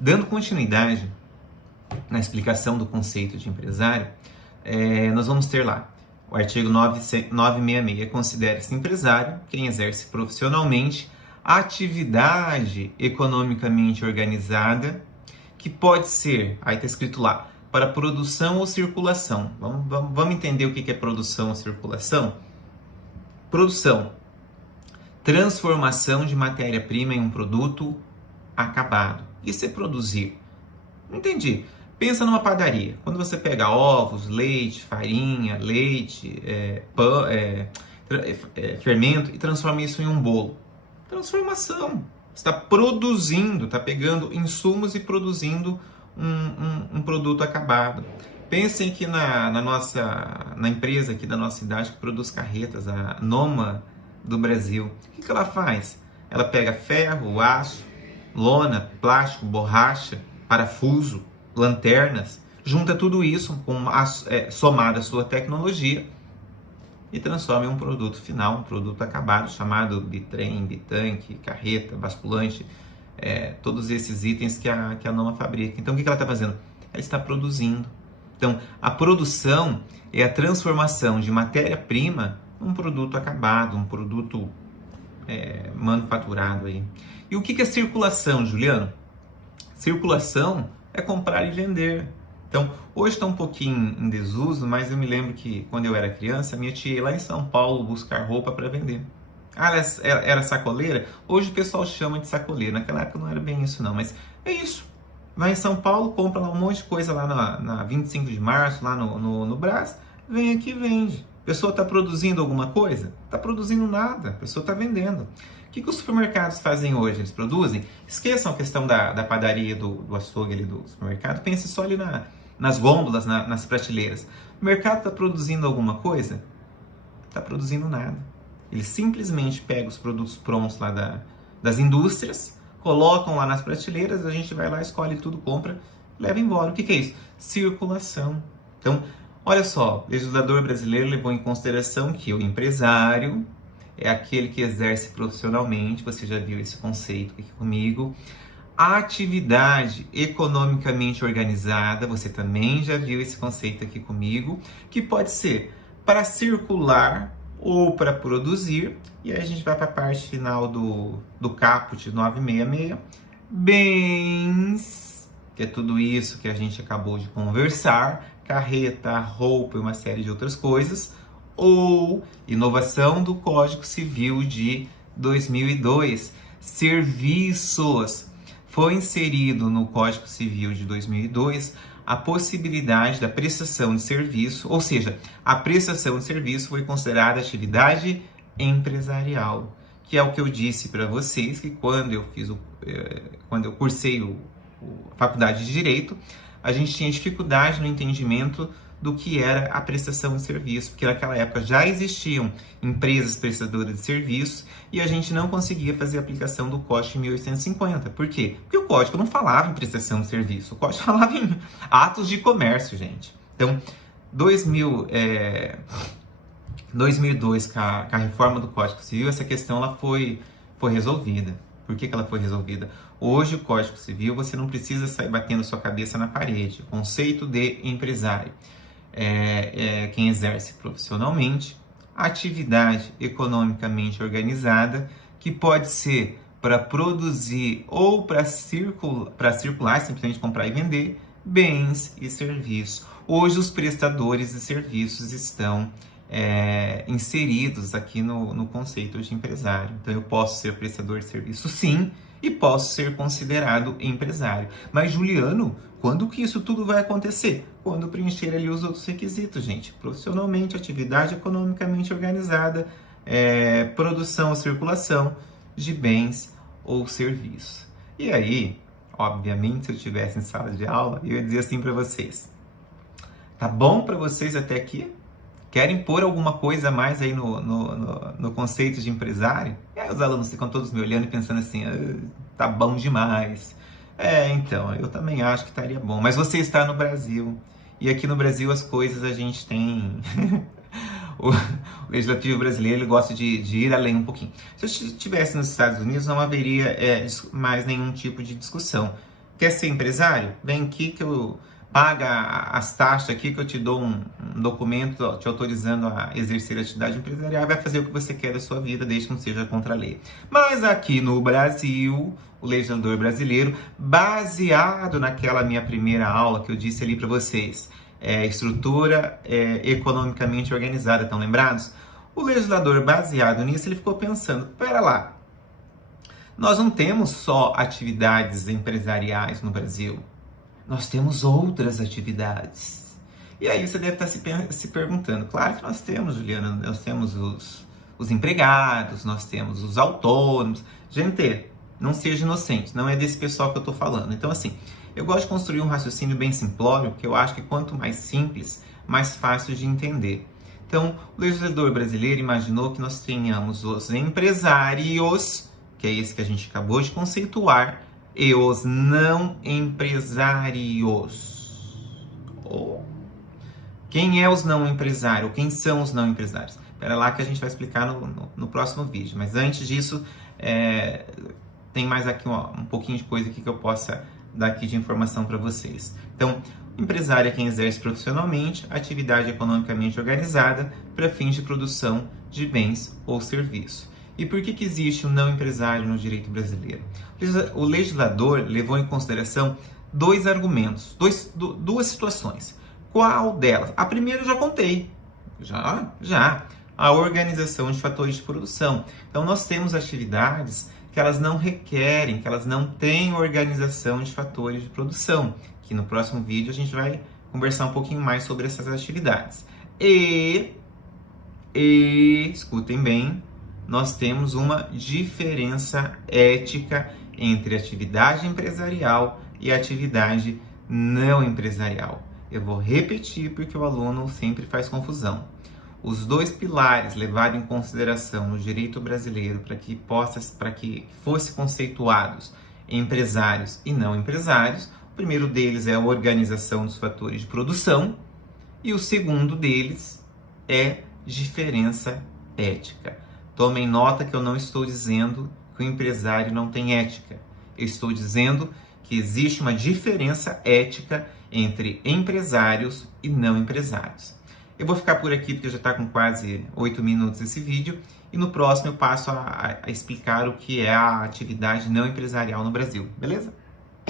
Dando continuidade na explicação do conceito de empresário, nós vamos ter lá o artigo 966. Considera-se empresário quem exerce profissionalmente a atividade economicamente organizada, que pode ser, aí está escrito lá, para produção ou circulação. Vamos entender o que é produção ou circulação? Produção, transformação de matéria-prima em um produto acabado. Isso é produzir. Não entendi. Pensa numa padaria. Quando você pega ovos, leite, farinha, leite, pão, fermento e transforma isso em um bolo. Transformação. Você está produzindo, está pegando insumos e produzindo um produto acabado. Pensem que na empresa aqui da nossa cidade que produz carretas, a Noma do Brasil. O que ela faz? Ela pega ferro, aço, lona, plástico, borracha, parafuso, lanternas, junta tudo isso somado à sua tecnologia e transforma em um produto final, um produto acabado, chamado bitrem, bitanque, carreta, basculante, todos esses itens que a Noma fabrica. Então o que ela está fazendo? Ela está produzindo. Então a produção é a transformação de matéria-prima num produto acabado, um produto manufaturado aí. E o que é circulação, Juliano? Circulação é comprar e vender. Então, hoje está um pouquinho em desuso, mas eu me lembro que quando eu era criança, minha tia ia lá em São Paulo buscar roupa para vender. Ela era sacoleira? Hoje o pessoal chama de sacoleira. Naquela época não era bem isso não, mas é isso. Vai em São Paulo, compra lá um monte de coisa lá na 25 de março, lá no Brás, vem aqui e vende. A pessoa está produzindo alguma coisa? Está produzindo nada, a pessoa está vendendo. O que os supermercados fazem hoje? Eles produzem? Esqueçam a questão da padaria, do açougue ali do supermercado. Pense só ali nas gôndolas, nas prateleiras. O mercado está produzindo alguma coisa? Está produzindo nada. Eles simplesmente pegam os produtos prontos lá das indústrias, colocam lá nas prateleiras, a gente vai lá, escolhe tudo, compra, leva embora. O que é isso? Circulação. Então, olha só, o legislador brasileiro levou em consideração que o empresário é aquele que exerce profissionalmente, você já viu esse conceito aqui comigo. A atividade economicamente organizada, você também já viu esse conceito aqui comigo, que pode ser para circular ou para produzir. E aí a gente vai para a parte final do caput 966. Bens, que é tudo isso que a gente acabou de conversar, carreta, roupa e uma série de outras coisas. Ou inovação do Código Civil de 2002, serviços. Foi inserido no Código Civil de 2002 a possibilidade da prestação de serviço, ou seja, a prestação de serviço foi considerada atividade empresarial, que é o que eu disse para vocês, que quando eu cursei a faculdade de Direito, a gente tinha dificuldade no entendimento do que era a prestação de serviço, porque naquela época já existiam empresas prestadoras de serviços e a gente não conseguia fazer a aplicação do Código de 1850. Por quê? Porque o Código não falava em prestação de serviço, o Código falava em atos de comércio, gente. Então, 2002, com a reforma do Código Civil, essa questão ela foi resolvida. Por que ela foi resolvida? Hoje, o Código Civil, você não precisa sair batendo sua cabeça na parede. Conceito de empresário. Quem exerce profissionalmente a atividade economicamente organizada, que pode ser para produzir ou para circular, simplesmente comprar e vender, bens e serviços. Hoje os prestadores de serviços estão inseridos aqui no conceito de empresário. Então eu posso ser prestador de serviço sim, e posso ser considerado empresário. Mas Juliano, quando que isso tudo vai acontecer? Quando preencher ali os outros requisitos, gente. Profissionalmente, atividade economicamente organizada, produção ou circulação de bens ou serviços. E aí, obviamente, se eu estivesse em sala de aula, eu ia dizer assim para vocês: tá bom para vocês até aqui? Querem pôr alguma coisa a mais aí no conceito de empresário? E aí os alunos ficam todos me olhando e pensando assim: tá bom demais. Então, eu também acho que estaria bom. Mas você está no Brasil. E aqui no Brasil as coisas a gente tem... o legislativo brasileiro ele gosta de ir além um pouquinho. Se eu estivesse nos Estados Unidos, não haveria mais nenhum tipo de discussão. Quer ser empresário? Vem aqui que eu paga as taxas aqui, que eu te dou um documento te autorizando a exercer a atividade empresarial, vai fazer o que você quer da sua vida, desde que não seja contra a lei. Mas aqui no Brasil, o legislador brasileiro, baseado naquela minha primeira aula que eu disse ali para vocês, estrutura economicamente organizada, estão lembrados? O legislador, baseado nisso, ele ficou pensando, pera lá, nós não temos só atividades empresariais no Brasil, nós temos outras atividades. E aí você deve estar se perguntando, claro que nós temos, Juliana, nós temos os empregados, nós temos os autônomos. Gente, não seja inocente, não é desse pessoal que eu estou falando. Então assim, eu gosto de construir um raciocínio bem simplório, porque eu acho que quanto mais simples, mais fácil de entender. Então, o legislador brasileiro imaginou que nós tenhamos os empresários, que é esse que a gente acabou de conceituar, e os não empresários. Quem é os não empresários? Quem são os não empresários? Espera lá que a gente vai explicar no próximo vídeo. Mas antes disso, tem mais aqui um pouquinho de coisa aqui que eu possa dar aqui de informação para vocês. Então, empresário é quem exerce profissionalmente atividade economicamente organizada para fins de produção de bens ou serviços. E por que existe o não empresário no direito brasileiro? O legislador levou em consideração dois argumentos, duas situações. Qual delas? A primeira eu já contei. Já. A organização de fatores de produção. Então, nós temos atividades que elas não requerem, que elas não têm organização de fatores de produção. Que no próximo vídeo a gente vai conversar um pouquinho mais sobre essas atividades. E escutem bem, nós temos uma diferença ética entre atividade empresarial e atividade não empresarial. Eu vou repetir porque o aluno sempre faz confusão. Os dois pilares levados em consideração no direito brasileiro para que fossem conceituados empresários e não empresários, o primeiro deles é a organização dos fatores de produção e o segundo deles é diferença ética. Tomem nota que eu não estou dizendo que o empresário não tem ética. Eu estou dizendo que existe uma diferença ética entre empresários e não empresários. Eu vou ficar por aqui porque já está com quase 8 minutos esse vídeo e no próximo eu passo a explicar o que é a atividade não empresarial no Brasil, beleza?